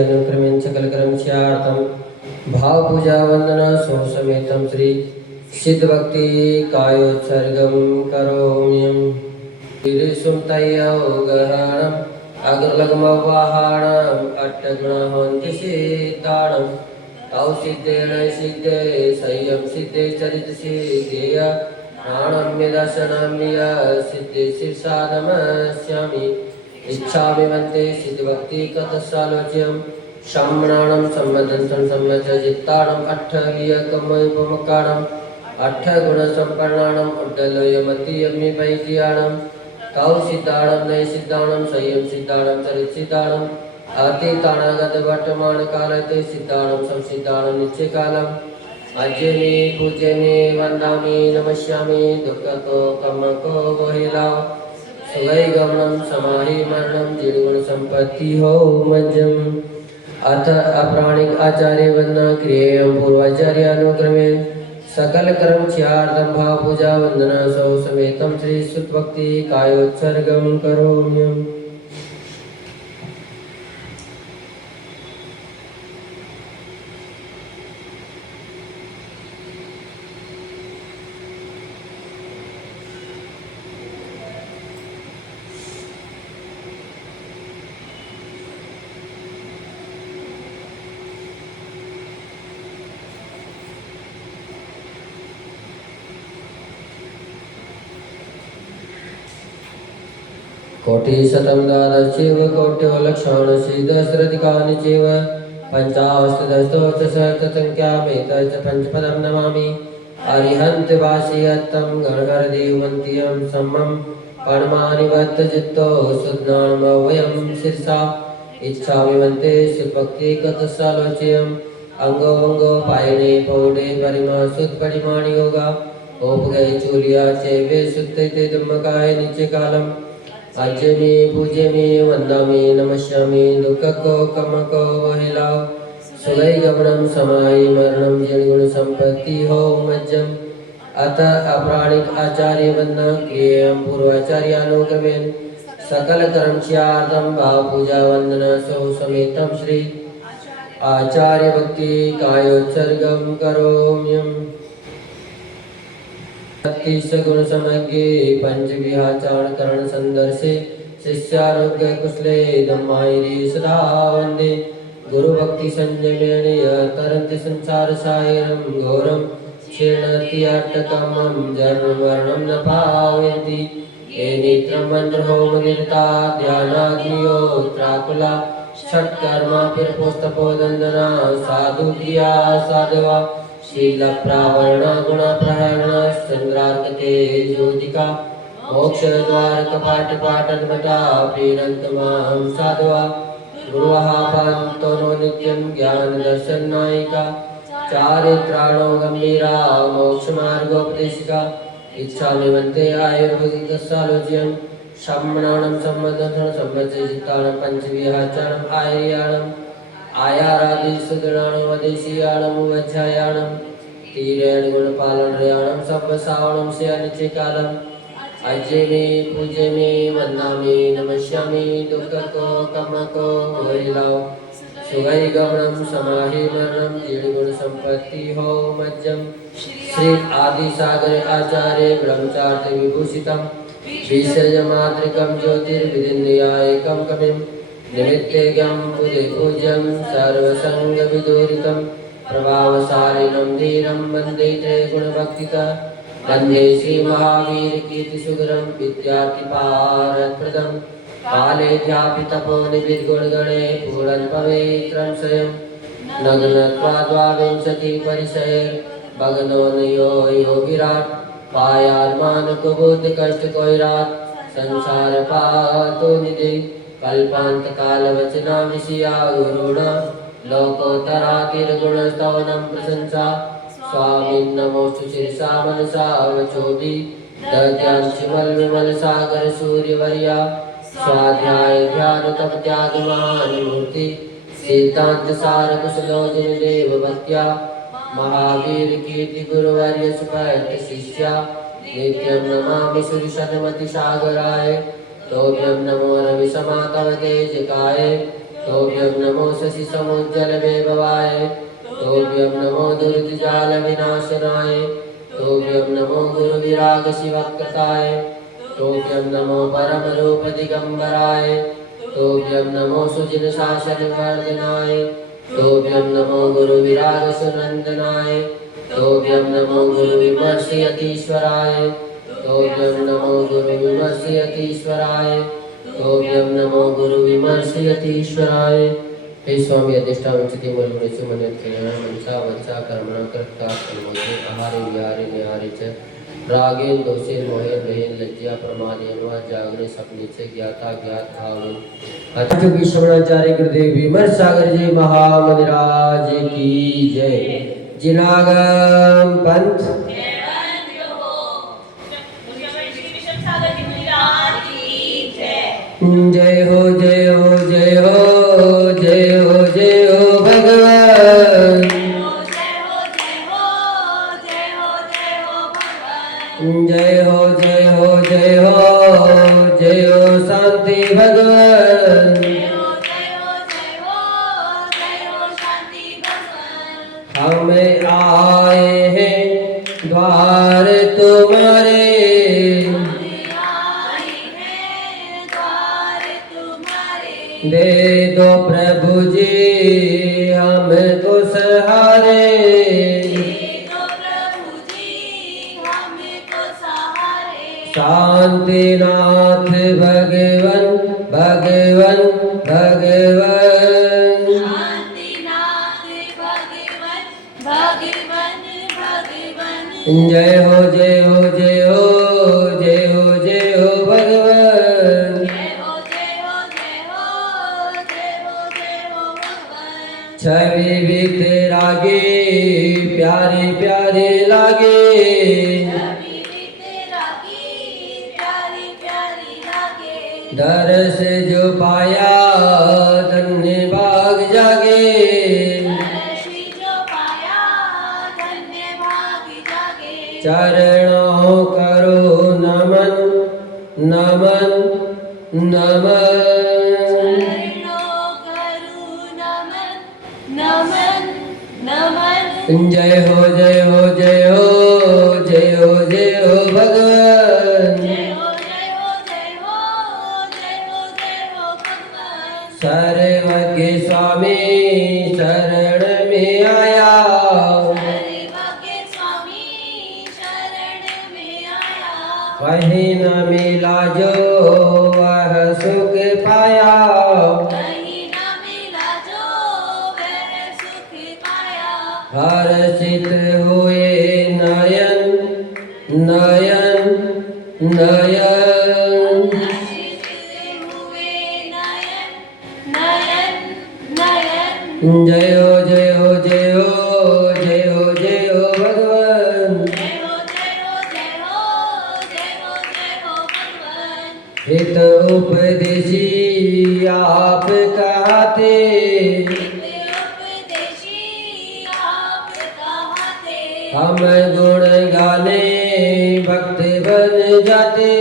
अनुक्रमेण सकलकर्मस्यार्थं भावपूजा वंदना सो समेतं श्री सिद्धभक्ति कायोत्सर्गं करोम्यहम् सुमतयोगहरणम् अग्रलग्मवाहणम् अट्टगुणहन्ति सिद्धाणम् तौ सिद्धेन सिद्धे संयम सिद्धे चरित सिद्धेय प्राणं यदर्शनं सिद्धे शीर्षा नमस्यामि इच्छामि वन्दे सिद्धभक्ति कथसालोच्यं शम्मणानं सम्मदन्तं सम्मज्जित्ताणम् अट्ठवियकमयुपमकाणम् अट्ठगुणसम्पन्नाणम् उड्डलयमतियम्निपैत्याणम् तौ सिद्धाणं नय सिद्धाणं संयम सिद्धाणं चरित सिद्धाणम् अतीतानागतवर्तमानकालते सिद्धाणं संसिद्धाणं नित्यकालम् अज्यमे पूज्यमे वन्दामि नमस्यामि दुःखको कमको वहिलाव सुवैगमनं समाहि मरणं जीवगुण संपत्ति हो मज्जम अथ अपराणिक आचार्य वंदना क्रियेयं पूर्वाचार्य अनुक्रमेण सकल कर्मच्यार्थं भाव पूजा वंदना सौ समेतं श्री सुतभक्ति कायोत्सर्गं करोम्यहम् कोटिशतं द्वादशैव कोट्योलक्षाणशीदस्रधिकानि चैव पञ्चाशदशोत्तरसहस्रसङ्ख्यामेतच्च पञ्चपदं नमामि अरिहन्त्यवासियत्तं गणगणदेवन्त्यं सम्मं पणमानि वत्तजित्तो सुज्ञानमवयं शिरसा इच्छामि वन्ते सुभक्तिकथसालोच्यम् अङ्गो पायने पौडे परिमा सुत्परिमाणि योगा ओपगय चूलिया चैवे सुत्ते दुम्मकाय नित्यकालम् अज्यमे पूज्यमे वन्दामि नमस्यामि दुःखको कमको वहिलाव सुवैगमनं समाहि मरणं जड़गुण संपत्ति हो मज्जम अत अपराणिक आचार्य वंदना क्रियेयं पूर्वाचार्यानुक्रमेण सकल कर्मच्यार्थं भाव पूजा वंदना सौ समेतं श्री आचार्य भक्ति कायोत्सर्गं करोम्यहम् गुण समज्ञे पंचविहाचारण करण संदर्शे शिष्यारोग्य कुशले धम्मायिरे सदा वंदे गुरु भक्ति संयमेन तरन्ति संसार सायरं घोरं क्षीणत्यट्टकमं जन्म मरणं न पावयन्ति ये नेत्रं मन्त्रहोम निरता ध्यानाग्नियोत्राकुला षट्कर्मा पिरपोस्तपोदन्दना साधु क्रिया साधवा शील प्रावरण गुण प्रहरण चंद्रार्कते ज्योतिका मोक्ष द्वार कपाट पाटन मटा प्रेरंतमां साधवा गुरुहापान्तो नित्यं ज्ञान दर्शन नायिका चारित्राणो गंभीरा मोक्ष मार्गोपदेशिका इच्छामि वन्ते आयुर्वेदिकसालोच्यं शम्मणानं सम्मदनं सम्मज्जित्तानं पंचविहाचारम् आयर्याणम् आयारादि सुदृढ़ाणं वदेशीयाणं वज्रायाणं तीरेण गुणपालनयाणं सब्बसावणं से अनित्यकालम् अज्यमे पूज्यमे वन्दामि नमस्यामि दुःखको कमको वैलाव सुवैगमनं समाहि मरणं जीवगुण संपत्ति हो मज्जम श्री आदि सागर आचार्य ब्रह्मचार्य विभूषितं विसर्जमात्रिकं ज्योतिर्विदिन्यायकं कविम् निमित्तेज्ञं पूज्यं सर्वसङ्गविदूरितं प्रभावशालिनं धीरं वन्दे त्रयगुणभक्तिता वन्दे श्रीमहावीरकीर्तिसुगरं विद्यार्थिपारप्रदं कालेऽध्यापितपोनिविद्गुणगणे पूर्णं पवित्रं स्वयं नग्नत्वा द्वाविंशतिपरिशैर्भग्नो यो विराट् पायान्मानकुबुद्धकष्टकोइराट् संसारपातो निधि कल्पान्तकालवचना विषया गुरुणा लोकोत्तरातिर्गुणस्तवनं प्रशंसा स्वामिन् नमोऽस्तु शिरसा मनसा वचोभि दद्यांशुमल्विमलसागर सूर्यवर्या स्वाध्याय ध्यान तप त्याग महानुमूर्ति सिद्धांत सार कुशलोचन देव भक्त्या महावीर कीर्ति गुरुवर्य सुपैत शिष्या नित्यं नमामि सूर्यशनमति सागराय तोभ्यं नमो रविसमातव तेजकाय तोभ्यं नमो शशिसमुज्ज्वलमेभवाय तोभ्यं नमो दुरितजालविनाशनाय तोभ्यं नमो गुरुविरागशिवकृताय तोभ्यं नमो परमरूपदिगम्बराय तोभ्यं नमो सुजिनशासनवर्धनाय तोभ्यं नमो गुरुविरागसुनन्दनाय तोभ्यं नमो गुरुविमर्शयतीश्वराय तोभ्यं नमो गुरुविमर्शयतीश्वराय तोभ्यं नमो गुरुविमर्शयतीश्वराय। हे स्वामी अधिष्ठान चिति मूलमुनिषु मनिर्कल्याण मनसा वंसा कर्मणा कृता कर्मोदे आहारे विहारे निहारे च रागेन दोषेन मोहेन भयेन लज्जा प्रमादेन व जागरे सपने से ज्ञाता ज्ञात भावेन अच्युत विश्वनाचार्य गुरुदेव विमर्श सागर जी महामनिराज की जय। जिनागम पंथ जय हो जय हो जय हो जय हो जय हो भगवान जय हो जय हो जय हो जय हो शांति भगवान हमें आए हैं द्वार तुम्हारे दे दो प्रभु जी हमको सहारे शांतिनाथ भगवन भगवन भगवन जय हो जय हो जय हो जय हो जय हो भगवान छवि भी तेरा गे प्यारे प्यारे लागे दर्श जो पाया धन्य भाग जागे चरणों करो नमन नमन नमन जय हो जय हो जय हो जय हो जय हो भगवान सर्वज्ञ स्वामी शरण में आया वही न मिला जो वह सुख पाया हर्षित हुए नयन नयन नयन जय हो जय हो जय हो जय हो जय हो भगवान हित उपदेशी आप कहते हम गुण गाने भक्त बन जाते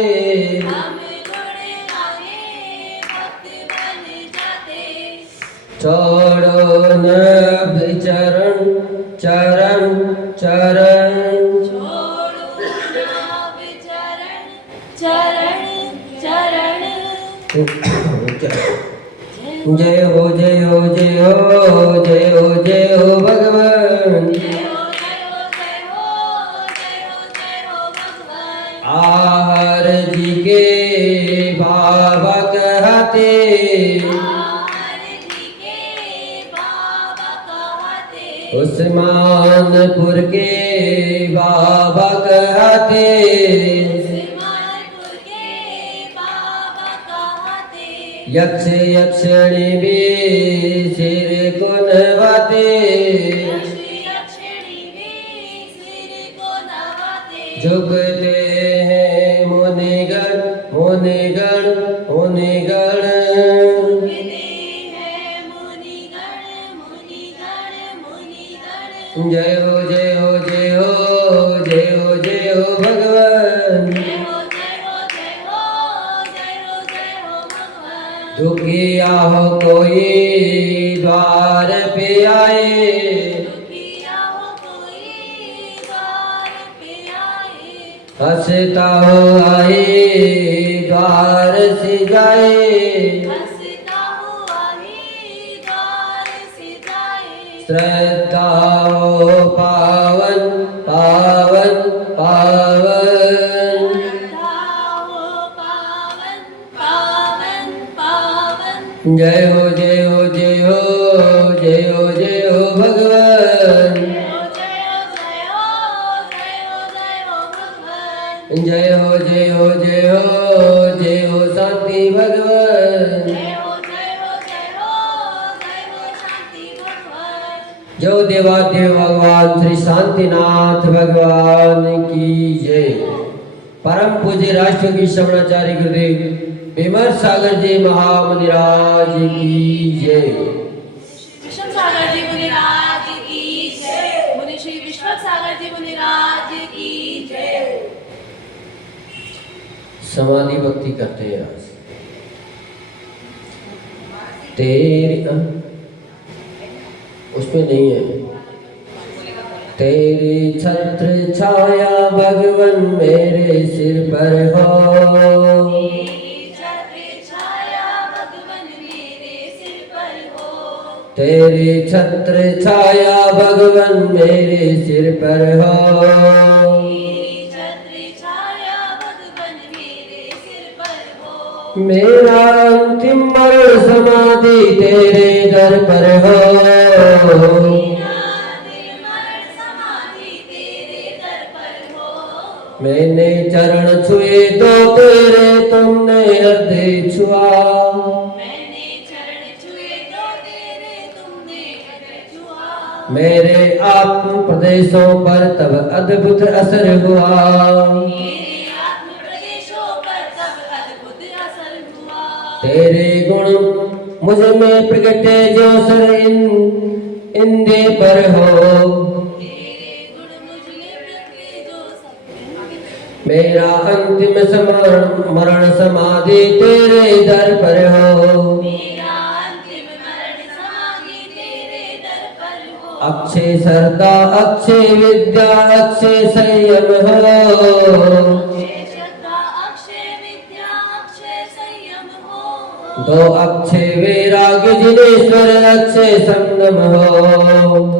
छोड़ो न अब चरण चरण चरण जय हो जय हो जय हो जय हो जय हो भगवान आहर जी के बाबा कहते उस्मानपुर के बाबा कहते यक्ष यक्षिणी भी सिर को नवाते झुकते हैं मुनिगण मुनिगण मुनिगण जय हो जय हो जय हो जय हो जय हो भगवान दुखिया हो कोई द्वार पे आए, दुखिया हो कोई द्वार पे आए, हंसता हुआ ही द्वार से जाए, हंसता हुआ ही द्वार से जाए, श्रद्धा हो पावन पावन पावन। श्रद्धा हो पावन पावन पावन। जय हो जय हो जय हो जय हो जय हो भगवान, जय हो जय हो जय हो जय हो जय हो भगवान, जय हो जय हो जय हो जय हो शांति भगवान। जय हो जय हो जय हो जय हो शांति भगवान। जो देवादेव भगवान श्री शांतिनाथ भगवान की जय। परम पूज्य राष्ट्र की श्रवणाचार्य गुरुदेव विमर्श सागर जी महामनिराज की जय। विश्व सागर जी मुनिराज की जय। मुनि श्री विश्व सागर जी मुनिराज की जय। समाधि भक्ति करते हैं आज। तेरी उसमें नहीं है। तेरी छत्र छाया भगवन मेरे सिर पर हो, तेरी छत्र छाया भगवन मेरे सिर पर हो, तेरी छत्र छाया भगवन मेरे सिर पर हो, तेरी छत्र छाया भगवन मेरे सिर पर हो, मेरा अंतिम मरण समाधि तेरे दर पर हो, मेरा निर्मल समाधि तेरे दर पर हो, मैंने चरण छुए तो तेरे तुमने हृदय छुआ, मैंने चरण छुए तो तेरे तुमने हृदय छुआ, मेरे आत्म प्रदेशों पर तब अद्भुत असर हुआ, मेरे आत्म प्रदेशों पर तब अद्भुत असर हुआ, तेरे गुण मुझ में प्रगटे जो सर इंदे पर हो, तेरे गुण मुझे प्रगटे जो सब, मेरा अंतिम मरण समाधि तेरे दर पर हो, मेरा अंतिम मरण समाधि तेरे दर पर हो, अक्षय श्रद्धा अक्षय विद्या अक्षय संयम हो, अक्षय श्रद्धा अक्षय विद्या अक्षय संयम हो, दो अक्षय वैराग्य जिनेश्वर अक्षय संगम हो,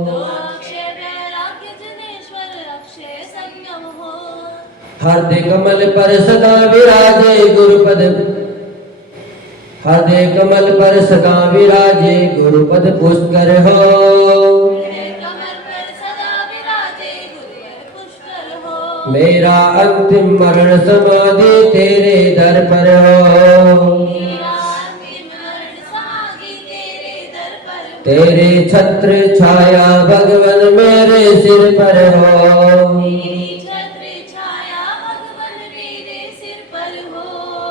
दो अक्षय वैराग्य जिनेश्वर अक्षय संयम हो, हृदय कमल पर सदा विराजे गुरुपद, हृदय कमल पर सदा विराजे गुरुपद पुष्कर हो, हृदय कमल पर सदा विराजे गुरुवर पुष्कर हो, मेरा अंतिम मरण समाधि तेरे दर पर हो, मेरा अंतिम मरण समाधि तेरे दर पर हो, तेरे छत्र छाया भगवन मेरे सिर पर हो, तेरी छत्र छाया भगवन मेरे सिर पर हो,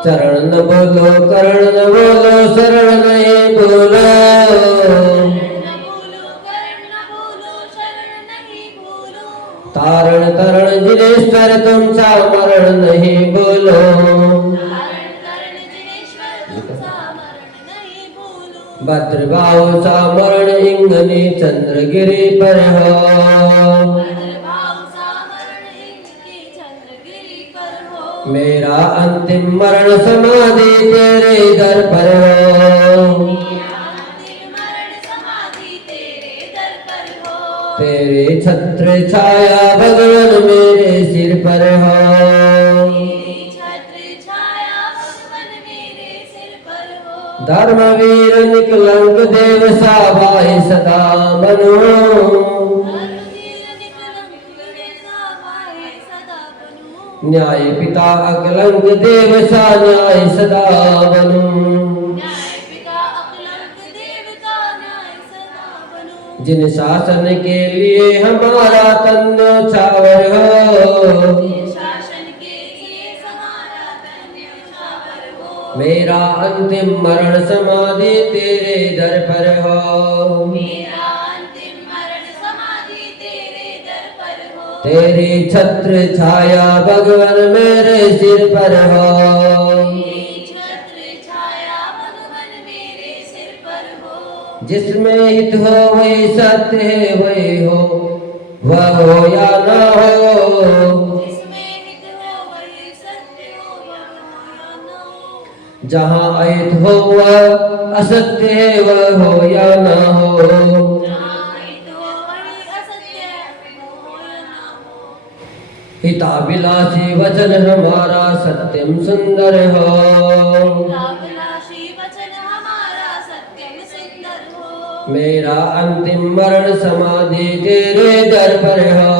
चरण न बोलो करण न बोलो शरण नहीं बोलो, न भूलो करण न भूलो शरण नहीं भूलो, तारण तरण जिनेश्वर तुमचा मरण नहीं बोलो, धारण करण जिनेश्वर तुमचा मरण नहीं भूलो, भद्रभाव सा मरण इंगनी चंद्रगिरी पर हो, भद्रभाव सा मरण इनकी चंद्रगिरी पर हो, मेरा अंतिम मरण समाधि तेरे दर पर हो, मेरा अंतिम मरण समाधि तेरे दर पर हो, तेरे छत्र छाया भगवन मेरे सिर पर हो, तेरी छत्र छाया भगवन मेरे सिर पर हो, धर्मवीर निकलंक देव साभाए सदा बनो, धर्मवीर निकलंक देसा भाए सदा बनूं, न्याय पिता अकलंक देव सा न्याय सदा बनो, न्याय पिता अकलंक देवता न्याय सदा बनूं, जिन शासन के लिए हमारा तन न्यौछावर हो, शासन के लिए हमारा तन न्यौछावर हो, मेरा अंतिम मरण समाधि तेरे दर पर हो, मेरा अंतिम मरण समाधि तेरे दर पर हो, तेरी छत्र छाया भगवन मेरे सिर पर हो, तेरी छत्र छाया भगवन मेरे सिर पर हो, जिसमें हित हो वही सत्य है, वही हो वह हो या न हो। जिसमें हित हो वही सत्य हो, वह हो या न हो। जहाँ अहित हो वह असत्य है, वह हो या न हो। जहाँ हित हो वही असत्य है, वह हो या न हो। हिताभिलाषी वचन हमारा सत्यम सुंदर हो। हिताभिलाषी वचन हमारा सत्यम सुंदर हो। मेरा अंतिम मरण समाधि तेरे दर पर हो।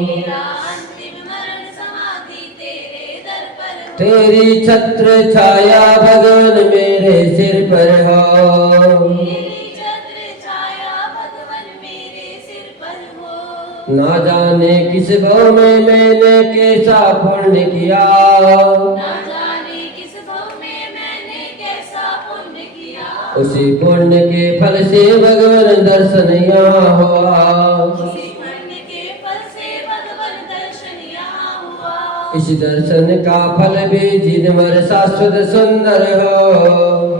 मेरा अंतिम मरण समाधि तेरे दर पर हो। तेरी छत्र छाया भगवान मेरे सिर पर हो। तेरी छत्र छाया भगवान मेरे सिर पर हो। ना जाने किस भाव में मैंने कैसा पुण्य किया। ना जाने किस भाव में मैंने कैसा पुण्य किया। उसी पुण्य के फल से भगवान दर्शन यहाँ हुआ। उसी पुण्य के फल से भगवान दर्शन यहाँ हुआ। इस दर्शन का फल भी जिनवर शाश्वत सुंदर हो।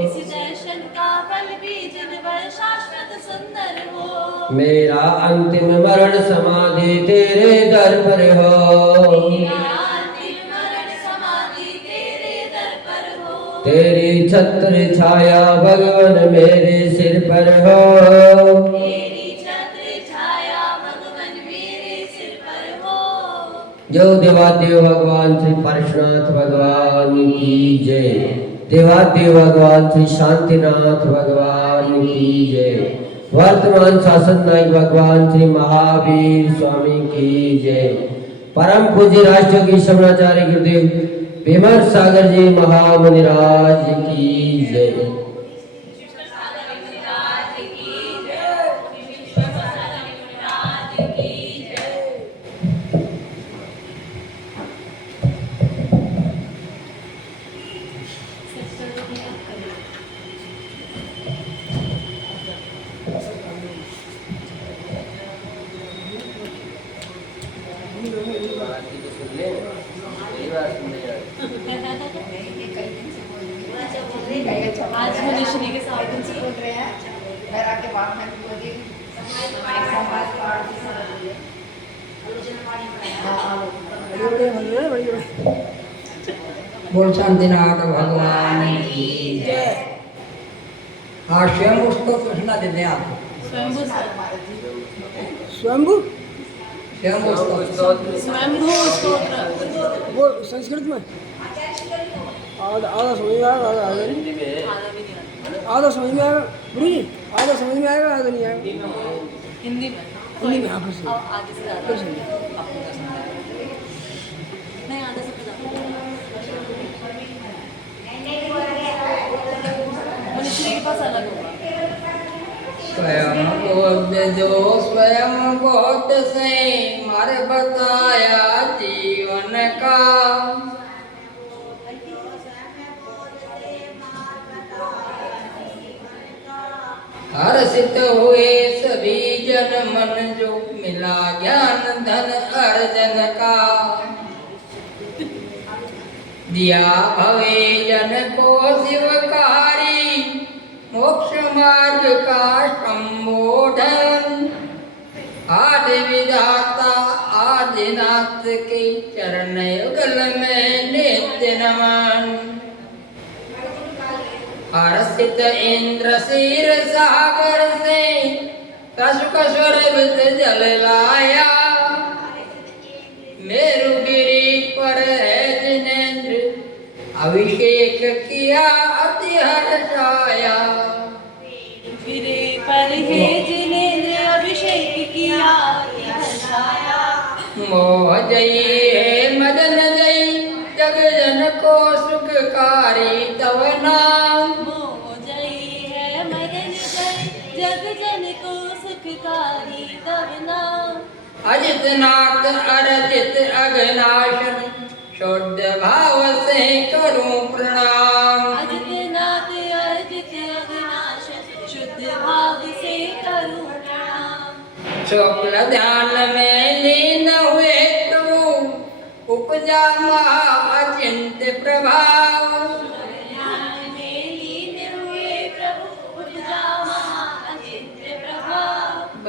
इस दर्शन का फल भी जिनवर शाश्वत सुंदर हो। मेरा अंतिम मरण समाधि तेरे दर पर हो। मेरा अंतिम मरण समाधि तेरे दर पर हो। तेरी छत्र छाया भगवान मेरे सिर पर हो। तेरी छत्र छाया भगवान मेरे सिर पर हो। जो देवादेव भगवान श्री परशुनाथ भगवान की जय। देवादेव भगवान श्री शांतिनाथ भगवान की जय। वर्तमान शासन नायक भगवान श्री महावीर स्वामी की जय। परम पूज्य राष्ट्र की शमणाचार्य गुरुदेव विमर सागर जी महामुनिराज की जय। विश्व सागर मुनिराज की जय। विश्व सागर मुनिराज की जय। आज मनीषी के साथ बोल रहे हैं मेरा के बाद में बोली बोल शांतिनाथ भगवान की जय। हाँ स्वयं उसको सूचना देते हैं आपको। स्वयंभू स्वयंभू स्वयं उसको स्वयंभू स्तोत्र। वो संस्कृत में आधा आधा समझ में आएगा आधा आधा नहीं। आधा समझ में आएगा गुरु जी, आधा समझ में आएगा आधा नहीं आएगा। हिंदी में हिंदी में आप से अब आगे से ज़्यादा नहीं आधा से मनीषी के पास अलग होगा। स्वयं बोध जो स्वयं बोध से मार बताया जीवन का। हर्षित हुए सभी जन मन जो मिला ज्ञान धन अर्जन का। दिया भवे जन को शिवकारी मोक्ष मार्ग का संबोधन। आदि विधाता आदिनाथ के चरण युगल में नित्य नमन। हर्षित इंद्र शीर सागर से कशुक स्वर्ग जल लाया। मेरुगिरी पर है जिनेन्द्र अभिषेक किया अति हर्षाया। गिरे पर है जिनेन्द्र अभिषेक किया अति हर्षाया। मोह जयी है मदन जयी जग जन को सुखकारी तव नाम। मोह जयी है मदन जय जग जन को सुखकारी तव नाम। अजित नाथ अरजित अघनाशन शुद्ध भाव से करूं प्रणाम। अजितनाथ अर्जित अविनाश शुद्ध भाव से करूं प्रणाम। शुक्ल ध्यान में लीन हुए तू उपजा महा अचिंत्य प्रभाव। ध्यान में लीन हुए प्रभु उपजा महा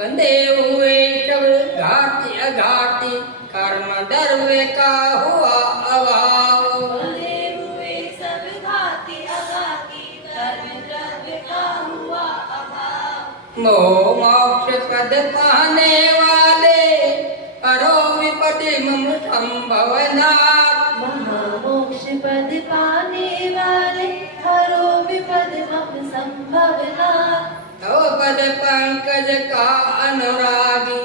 बंधे हुए सब घाटी अघाटी कर्म द्रव्य का हुआ अभाव। बंधे हुए सब घाती अघाती कर्म द्रव्य का हुआ अभाव। मोह मोक्ष पद पाने वाले करो विपति मम संभवनाथ। महामोक्ष पद पाने वाले हरो विपद मम संभवना। तव पद पंकज का अनुरागी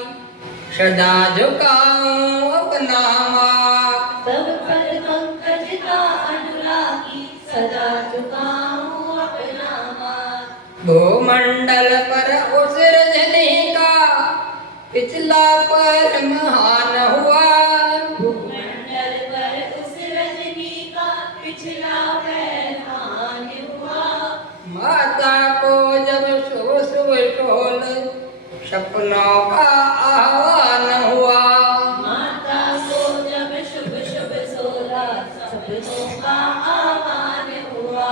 सदा झुकाऊं अपना माथ। तब पद पंकज का अनुरागी सदा झुकाऊं अपना माथ। भूमंडल पर उस रजनी का पिछला पर महान हुआ। भूमंडल पर उस रजनी का पिछला पहलवान हुआ। माता को जब सुबह सुबह सोल सपनों का आह्वान हुआ। माता को जब शुभ शुभ सोला सपनों का आह्वान हुआ।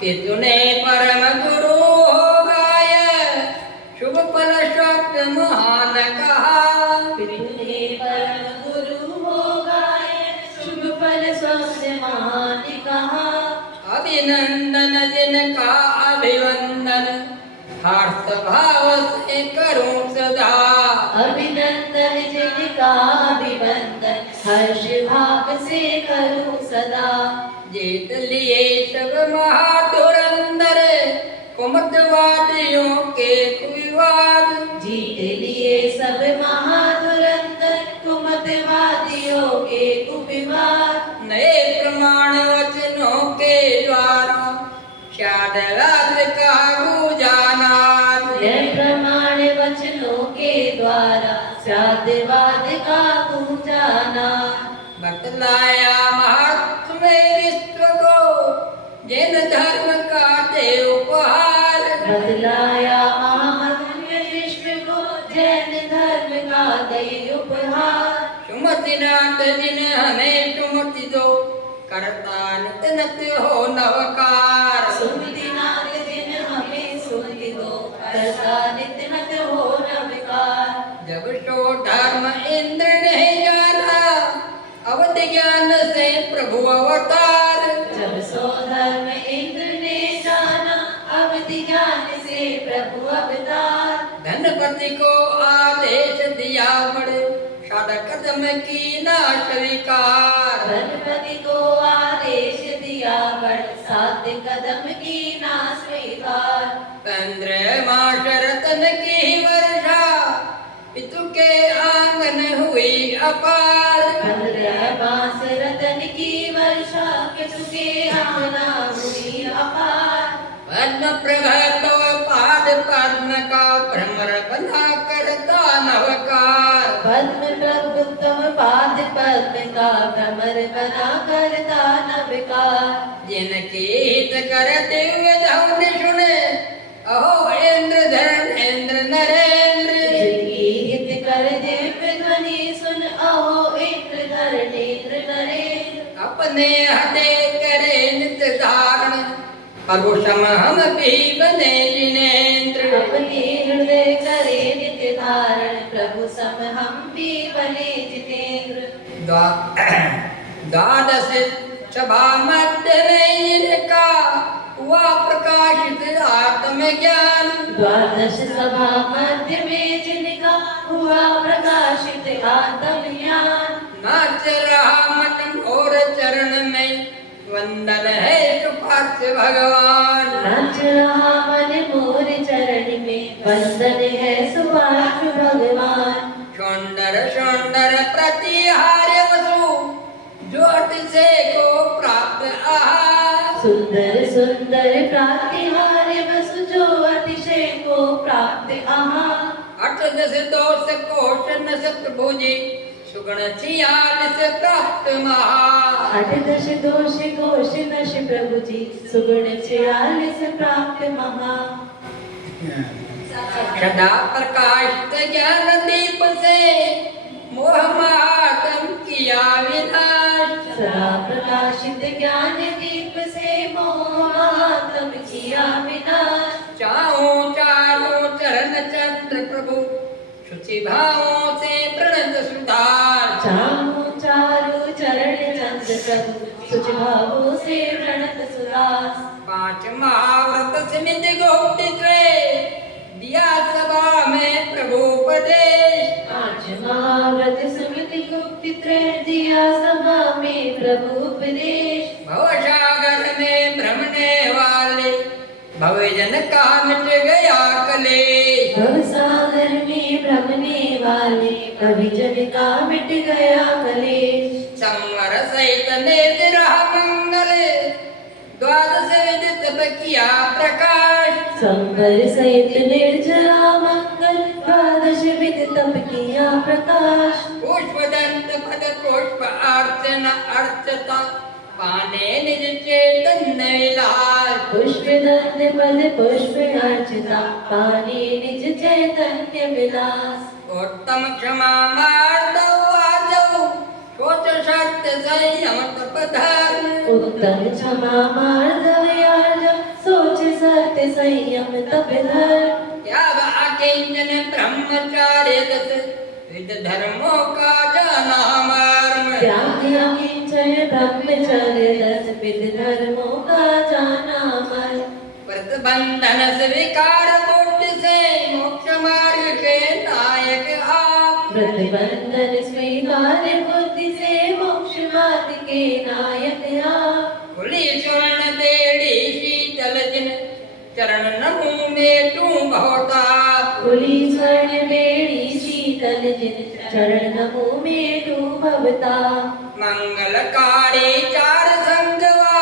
कि तूने परम गुरु हो गाय शुभ फल स्वप्न महान कहा। तूने परम गुरु हो गाय शुभ फल स्वप्न महान कहा। अभिनंदन जिनका अभिवंदन हर्ष भाव से करूं सदा। अभिनंदन जिनका अभिवंदन हर्ष भाव से करूं सदा। जीत लिए सब महाधुरंधर कुमतवादियों के कुविवाद। जीत लिए सब महाधुरंधर कुमतवादियों के कुविवाद। नए प्रमाण वचनों के द्वारा शादवाद का गुजानाद। नए प्रमाण वचनों के द्वारा साध्यवाद का पूजाना। बतलाया महात्म्य विश्व को जैन धर्म का दे उपहार। बतलाया महात्म्य विश्व को जैन धर्म का दे उपहार। सुमतिनाथ जिन हमें सुमति दो करता नित नत हो नवकार। सुमतिनाथ जिन हमें सुमति दो करता नित नत हो नवकार। जब सो धर्म इंद्र नहीं जाना अवध ज्ञान से प्रभु अवतार। जब सो धर्म इंद्र ने जाना अवधि ज्ञान से प्रभु अवतार। धनपति को आदेश दिया बड़े सादा कदम की ना स्वीकार। धनपति को आदेश दिया बड़ साध्य कदम की ना स्वीकार। चंद्रमा शरतन की वर्षा पितु के आंगन हुई अपार। 15 मास रतन की वर्षा पितु के आना हुई अपार। पद्म प्रभतव पाद पद्म का भ्रमर बना करता नवकार। पद्म प्रभु तव पाद पद्म का भ्रमर बना करता नवकार। जिनकी हित कर दिव्य धवनि सुने अहो इंद्र धर्मेंद्र नरेंद्र। जिनकी हित कर दिव्य ध्वनि सुन अहो इंद्र धरणेन्द्र नरेंद्र। अपने हृदय करे नित धारण प्रभु सम हम भी बने जिनेन्द्र। अपने हृदय करे नित्य धारण प्रभु सम हम भी बने जितेंद्र। द्वादश सभा मध्य में इनका हुआ प्रकाशित आत्म ज्ञान। द्वादश सभा मध्य में जिनका हुआ प्रकाशित आत्म ज्ञान। नाच रहा मन और चरण में वंदन है सुपार्थ भगवान। नाच रहा मन मोर चरण में वंदन है सुपार्थ भगवान। सौंदर सौंदर प्रतिहार्य वसु जो अतिशय को प्राप्त आहार। सुंदर सुंदर प्रातिहार्य वसु जो अतिशय को प्राप्त आहार। अष्टदश दोष कोश नशत भुजि सुगुण 46 प्राप्त महा। 8 दोष कोश नश प्रभु जी सुगुण 46 प्राप्त महा। सदा प्रकाशित ज्ञान दीप से मोह मातम किया विनाश। सदा प्रकाशित ज्ञान दीप से मोहात्म किया विनाश। चारों चारों चरण चंद्र प्रभु शुचि भावों से प्रणत सुधार चाहूं चारु चरण चंद प्रभु सुच भावों से प्रणत सुदास। पांच महाव्रत समित गोप्ति दिया सभा में प्रभुपदेश। पांच महाव्रत समिति गुप्ति त्रय दिया सभा में प्रभु उपदेश। भवसागर में भ्रमने वाले भवजन का मिट गया कलेश। भवसागर में भ्रमने वाले अभिजन का मिट गया कलेश। संवर सहित नेत्र रहा मंगल द्वादश विदित किया प्रकाश। संवर सहित निर्जरा मंगल द्वादश विद तप किया प्रकाश। पुष्प दंत पद पुष्प अर्चना अर्चता पाने निज चैतन्य विलास। पुष्प दंत पद पुष्प अर्चिता पाने निज चैतन्य विलास। उत्तम क्षमा मार्दव आजौ सोच सत्य संयम तप धर्म। उत्तम क्षमा मार्दव यार्दव सोच सत्य संयम तप धर्म। त्याग अकिंचन ब्रह्मचार्य दस विद धर्मों का जाना मर्म। त्याग अकिंचन ब्रह्मचर्य दस विद धर्मों का जाना मर्म। प्रतिबंधन स्वीकार बुद्धि से मोक्ष मार्ग के नायक आप। प्रतिबंधन स्वीकार बुद्धि से मोक्ष मार्ग के नायक आप। खुली स्वर्ण बेड़ी शीतल जिन चरण नमो में तू बहुता। खुली स्वर्ण बेड़ी शीतल जिन चरण नमो में तू भवता। मंगलकारी चार संगवा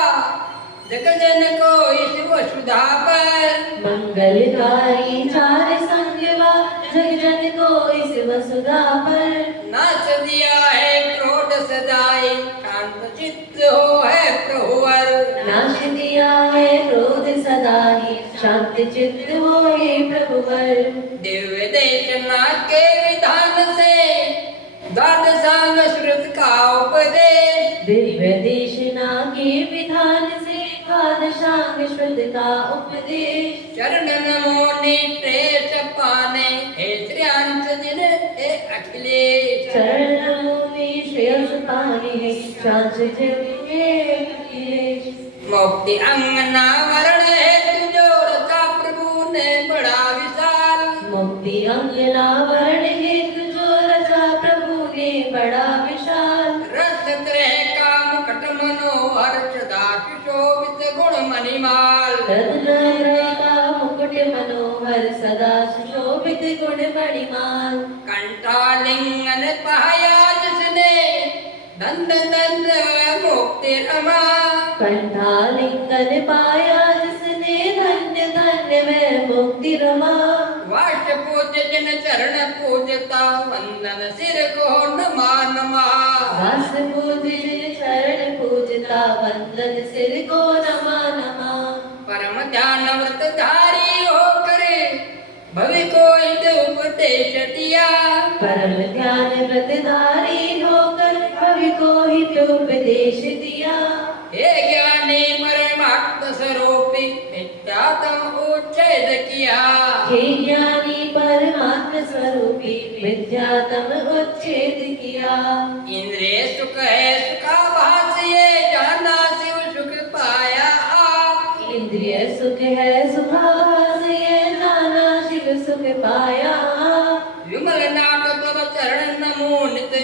जग जन को इस वसुधा पर। मंगलकारी चार संगवा जग जन को इस वसुधा पर। नाच दिया है क्रोध सदाई शांत चित्त हो है प्रभुवर। नाश दिया है क्रोध सदा ही शांत चित्त होए प्रभुवर। दिव्य देशना के विधान से द्वादशांग श्रुत का उपदेश। दिव्य देशना के विधान से द्वादशांग श्रुत का उपदेश। चरण नमो निश्रेष पाने हे श्रेयांश जिन हे अखिलेश। चरण नमो में श्रेयस पाने है शांत चित्त है अखिलेश। मुक्ति अंगना वरण है तुझो रचा प्रभु ने बड़ा विशाल। मुक्ति अंगना वर्ण हेतु जो रचा प्रभु ने बड़ा विशाल। रस त्रय का मुकुट मनोहर सदा सुशोभित गुण मणिमाल। रत्नत्रय का मुकुट मनोहर सदा सुशोभित गुण मणिमाल। कंठालिंगन पाया जिसने दंड दंड मुक्ति रमा। कंठालिंगन पाया जिसने धन्य धन्य वह मुक्ति रमा। वाष्य पूज्य जन चरण पूजता वंदन सिर को नमा नमा। वास पूजित चरण पूजता वंदन सिर को नमा नमा। परम ध्यान व्रत धारी होकर भवि को हित उपदेश दिया। परम ध्यान व्रतधारी होकर कवि को हित उपदेश दिया। हे ज्ञानी परमात्म स्वरूपी नित्यात्म उच्छेद किया। हे ज्ञानी परमात्म स्वरूपी विद्यातम उच्छेद किया। इंद्रिय सुख है सुखाभास ये जाना शिव सुख पाया आप। इंद्रिय सुख है सुखाभास ये जाना शिव सुख पाया। विमल नाथ तव चरण नमो नित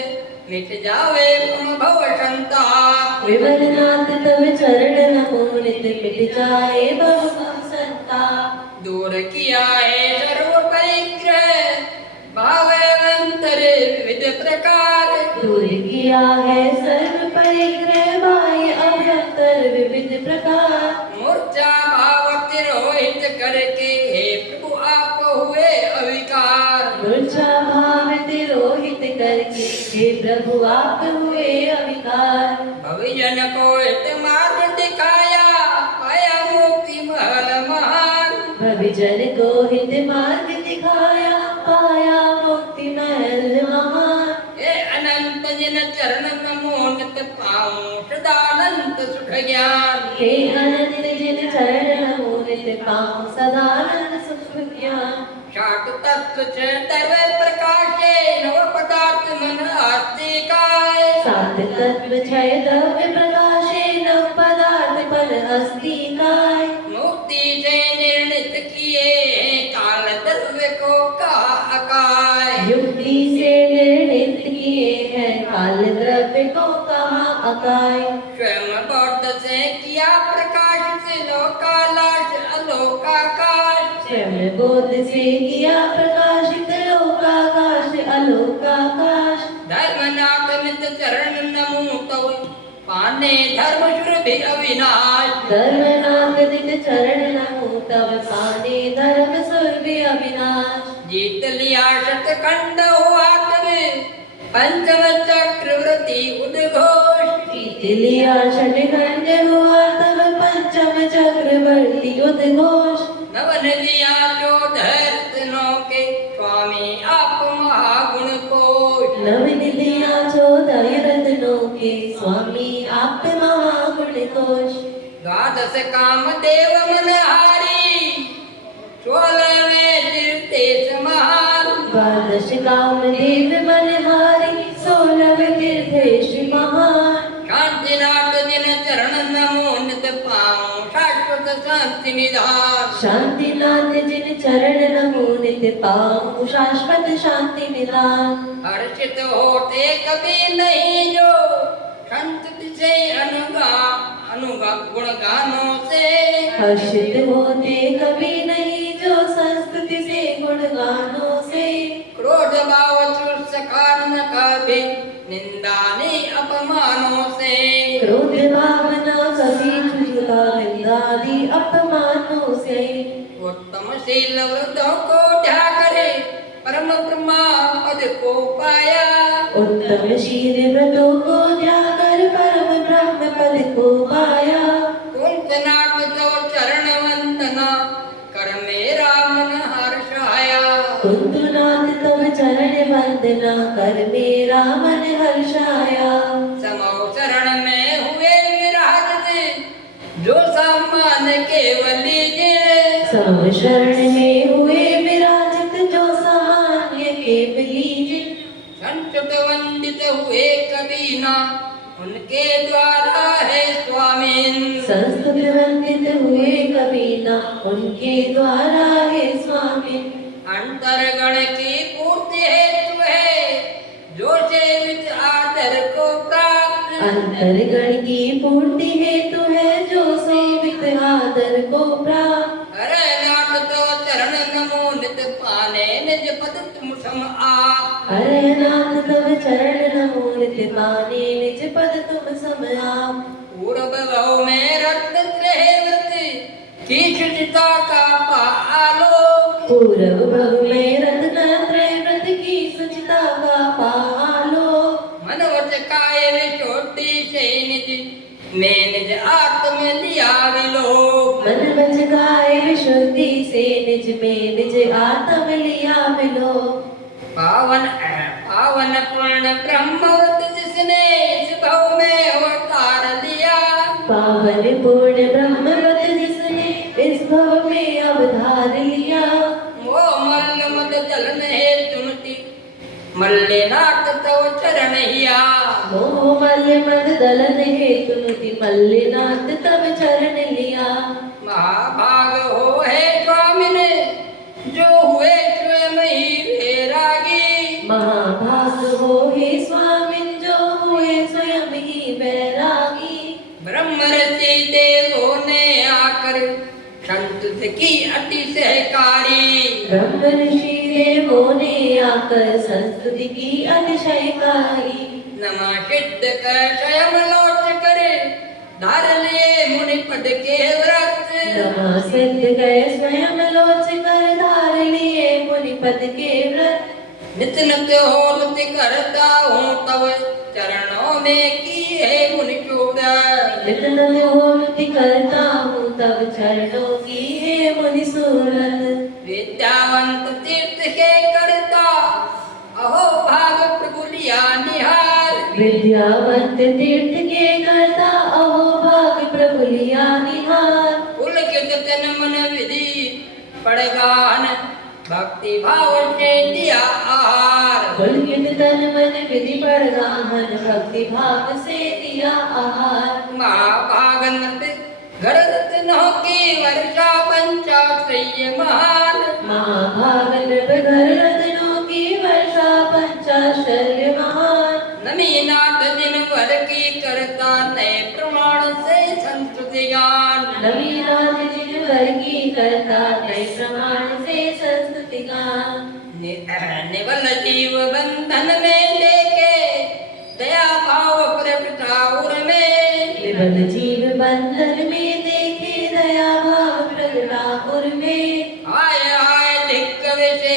मिट जावे मम भव संताप। विमलनाथ तव चरण नमो नित मिट जाए भव संताप। दूर किया है सर्व परिग्रह भाववंतर विविध प्रकार। दूर किया है सर्व परिग्रह बाह्य अभ्यंतर विविध प्रकार। मूर्छा भाव तिरोहित करके हे प्रभु आप हुए अविकार। मूर्छा भाव तिरोहित करके हे प्रभु आप हुए अविकार। भविजन को हित मार्ग दिखाया पाया मुक्ति महल महान। भविजन को हित मार्ग दिखाया पाया मुक्ति महल महान। हे अनंत जिन चरण नमो नित पाऊं सदानंद सुख ज्ञान। हे अनंत जिन चरण नमो नित पाऊं सदानंद सुख ज्ञान। शाट तत्व च सर्व प्रकाश स्वास्तिकाय सात तत्व छय द्रव्य प्रकाशे नव पदार्थ पर अस्तिकाय मुक्ति से निर्णित किए काल द्रव्य को कहा अकाय युक्ति से निर्णित किए हैं काल द्रव्य को कहा अकाय स्वयं बौद्ध से किया प्रकाशित लोकालाश अलोकाकाश स्वयं बोध से किया प्रकाशित लोकाकाश अलोकाकाश धर्मनाथमित चरण नमो तव पाने धर्म शुरभि अविनाश धर्मनाथ निज चरण नमो तव पाने धर्म सुरभि अविनाश जीत लिया शतखंड हुआ में पंचम चक्रवर्ती उद्घोष जीत लिया षटखंड हुआ तब पंचम चक्रवर्ती उद्घोष नवन लिया चौधरतनों के स्वामी आप महागुण कोश नवन दिया 14 रत्नों के स्वामी आप महागुण कोश द्वादश काम देव मनहारी 16 में तीर्थेश महान द्वादश कामदेव मनहारी 16 तीर्थेश महान शांतिनाथ जिन चरण नमो नित पाऊं शाश्वत शांति निधान शांतिनाथ जिन चरण नमो नित पाऊं शाश्वत शांति निदान हर्षित होते कभी नहीं जो संतति से अनुगा गुण गानों से हर्षित होते कभी नहीं जो संस्तुति से गुणगानों से क्रोध भाव सकार न कभी निंदा ने अपमानों से क्रोध भावना कभी झुका निंदादि अपमानों से उत्तम शील वृद्धों को ध्या करे परम ब्रह्मा पद को पाया उत्तम शील व्रतों को ध्याकर परम ब्रह्म पद को पाया कुंतनाथ जो चरण वंदना कर मेरा मन हर्षाया कुंतुनाथ तव चरण वंदना कर मेरा मन हर्षाया समो शरण में हुए विराजते जो सम्मान केवल लीजिए सब शरण में हुए विराजित जो सामान्य केवली संत वंदित हुए कभी ना उनके द्वारा है स्वामी संस्कृत वंदित हुए कभी ना उनके द्वारा है स्वामी अंतरगण की पूर्ति हेतु है जो सेवित आदर को प्राप्त अंतरगण की पूर्ति हेतु है जो सेवित आदर को प्राप्त हरे नाथ तो चरण नमो नित पाने निज पद तुम सम आप हरे नाथ तव चरण नमो नित पाने निज पद तुम सम आप पूर्व भव में रत्न त्रयव्रत की शुचिता का पालो पूर्व भव में रत्न त्रय व्रत की सुचिता का पालो मन वच काय विशोद्धि से निज में निज आत्म लिया विलोक मन वच गाय विशुद्धि से निज में निज आत्म लिया मिलो पावन पावन पूर्ण ब्रह्मवत जिसने इस भव में अवतार लिया पावन पूर्ण ब्रह्मवत जिसने इस भव में अवतार लिया वो मल्ल मद जलन है चुनती मल्लिनाथ तव चरण हिया मोह मल्ल मद दलन हेतु मति मल्लिनाथ तब चरण लिया महाभाग हो है स्वामी ने जो हुए स्वयं ही वैरागी महाभाग हो हे स्वामी जो हुए स्वयं ही वैरागी ब्रह्म ऋषि देवों ने आकर संत की अति सहकारी ब्रह्म ऋषि देवों ने आकर संस्तुति की अतिशयकारी नमा सिद्ध कर स्वयं लोच करे धार लिए मुनि पद के व्रत नमा सिद्ध गए स्वयं लोच कर धार लिए मुनि पद के व्रत नित नित होलति करता हूँ तब चरणों में की है मुनि चूड़ा नितन होमति करता हूँ तब चरणों की है मुनि सूरत विद्यावंत तीर्थ के करता अहो भाग प्रभु लिया निहार विद्यावंत तीर्थ के करता अहो भाग प्रभु लिया निहार पुलकित तन मन विधि पड़गान भक्ति भाव से दिया आहार पुलकित तन मन विधि पर बड़गाहन भक्ति भाव से दिया आहार। महाभागनत गररत्नों की वर्षा पंचाश्रय महान। महाभागन घर रत्नों की वर्षा पंचाश्चर्य महान। नमीनाथ जिन वर की करता नए प्रमाण से संस्कृति ज्ञान। नवीनाथ जिन वर की करता नए प्रमाण से संस्कृति गान। निवल जीव बंधन में लेके दया भाव प्रगटाउर में। निबल जीव बंधन में देखे दया भाव प्रगटाउर में। आय आय धिक्कवे से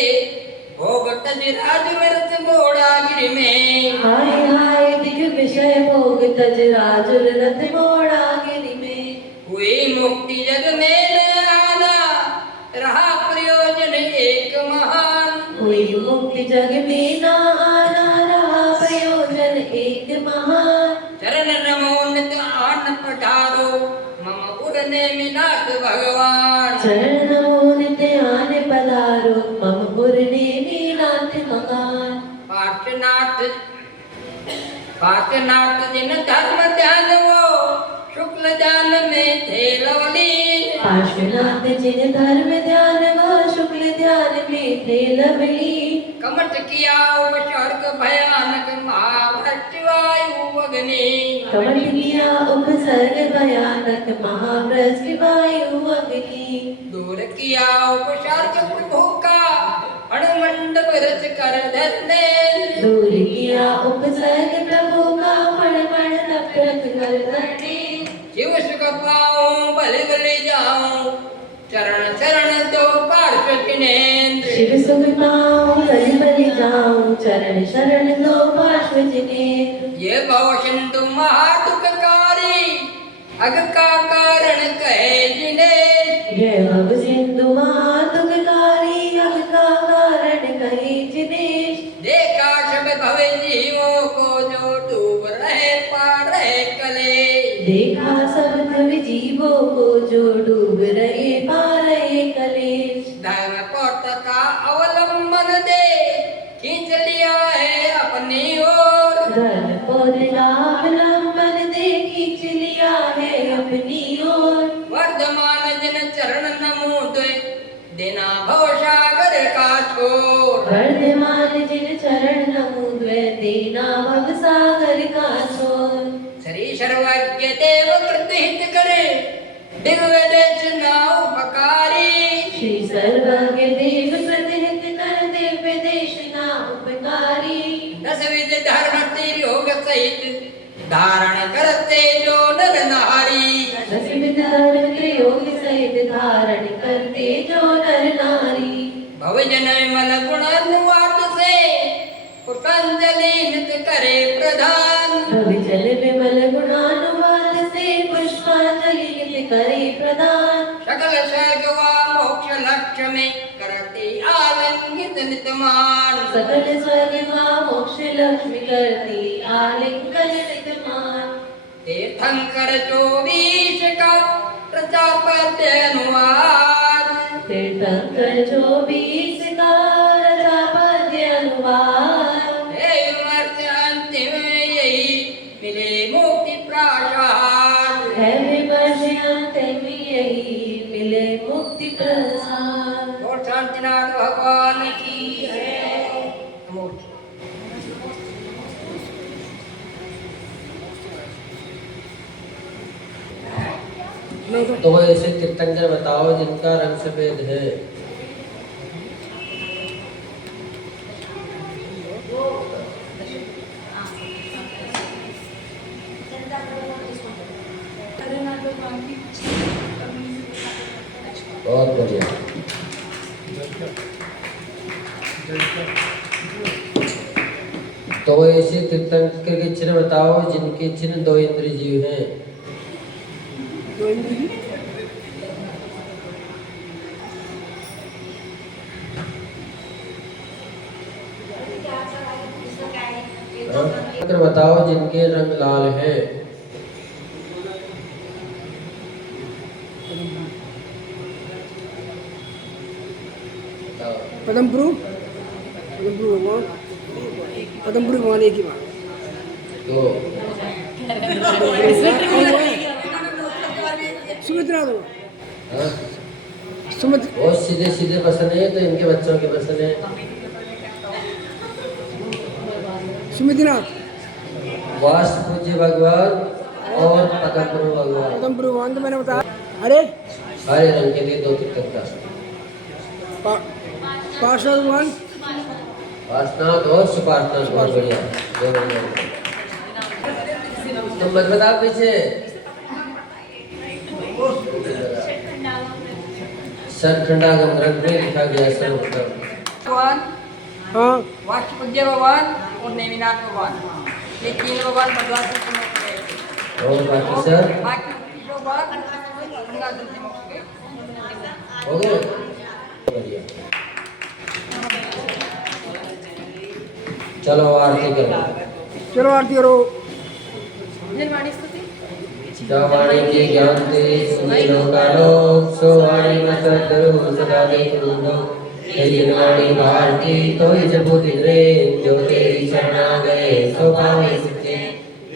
भोग तजराज मृत मोड़ा गिर में। हाय हाय दिग विषय भोग तज राजुल रथ मोड़ा गिरि में। हुई मुक्ति जग में न आना रहा प्रयोजन एक महान। हुई मुक्ति जग में ना आना रहा प्रयोजन एक महान। चरण नमोन्नत आन पठारो मम उड़ने मिनाथ भगवान। चरण नमो नित्य आने पधारो मम पुरने मीनाथ मकान। पार्श्वनाथ जिन धर्म ध्यान वो शुक्ल ध्यान में थे लवलीन। पार्श्वनाथ जिन धर्म ध्यान वो शुक्ल ध्यान में थे लवलीन। कमट किया उपसर्ग भयानक महाभ्रष्ट वायु अग्नि। कमट किया उपसर्ग भयानक महाभ्रष्ट वायु अग्नि। दूर किया उपसर्ग प्रभु का अणुमंडप रच कर धरने। दूर किया उपसर्ग प्रभु का पड़ पड़ नफरत कर धरने। शिव सुख पाऊं बलि बलि जाऊं चरण चरण दो पार्श्व जिनेन्द्र। शिव सुख पाऊं बलि बलि जाऊं चरण शरण दो पार्श्व जिनेन्द्र। ये भव सिंधु महादुखकारी अग का कारण कहे जिने। ये भव सिंधु महादुखकारी अग का कारण कहे जिनेश। देखा सब भवे जीवों को जो डूब रहे पार रहे कले। देखा सब भव जीवों को जो डूब रहे पा रहे कलेश। धर्म पथ का अवलंबन दे खींच लिया है अपनी ओर। धर्म पथ का अवलंबन दे खींच लिया है अपनी ओर। वर्धमान जिन चरण नमो दे देना भव सागर का छोर। वर्धमान जिन चरण नमो द्वै देना भव सागर का छोर। श्री सर्वज्ञ देव कृत करे दिव्य देश ना उपकारी। श्री सर्वज्ञ देव प्रतिहित कर दिव्य देश ना उपकारी। दस विध धर्म योग सहित धारण करते जो नर नारी। दस विध धर्म योग सहित धारण करते जो नर नारी। भवजन मल गुण अनुवाद से पुष्पांजलि नित करे प्रधान। भविजन विमल गुणानुवाद से पुष्पांजलि नित करे प्रदान। सकल स्वर्ग व मोक्ष लक्ष्य में करते आलिंगित नितमान। सकल स्वर्ग व मोक्ष लक्ष्मी करती आलिंगन नितमान। तीर्थंकर 24 का प्रजापत्य अनुवाद। तीर्थंकर 24 का प्रजापत्य अनुवाद। हे विमर्श अंतिम यही मिले मुक्ति प्रसाद। है विमर्श अंतिम यही मिले मुक्ति प्रसाद। और शांतिनाथ भगवान की जय। नमो। तो ऐसे तीर्थंकर बताओ जिनका रंग सफेद है। बहुत बढ़िया। तो ऐसे तीर्थंकर के चिन्ह बताओ जिनके चिन्ह 2 इंद्रिय जीव हैं। तीर्थंकर बताओ जिनके रंग लाल है। पदमपुरु भगवान एक ही बात। दो सुमित्रा दो हाँ? सुमित्र बहुत सीधे सीधे प्रश्न है तो इनके बच्चों के प्रश्न है। सुमित्रनाथ वाष्प पूज्य भगवान और पतंपुर भगवान। एकदम भगवान तो मैंने बताया। अरे हरे रंग के लिए 2 तिक्कत का पार्षद भगवान वासनाथ और सुपार्थनाथ बहुत बढ़िया। बहुत बढ़िया। तुम मत बताओ पीछे सरखंडागम रंग में लिखा गया सर्वप्रथम। भगवान हाँ वाष्पूज्य भगवान और नेमिनाथ भगवान, ये 3 भगवान भगवान से मुक्त गए। और बाकी सर बाकी भगवान गंगा जल से मुक्त गए। हो गए बढ़िया। चलो आरती करो। चलो आरती करो। वाणी के ज्ञान ते सुनिलो कालो सो वाणी मत करो सदा देखो तेरी वाणी भारती तो जब दिले जो तेरी शरणा गए सो पावे सच्चे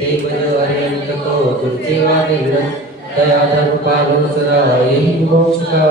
एक जो अनंत को तुझे वाणी दया धर्म पालो सदा यही मोक्ष का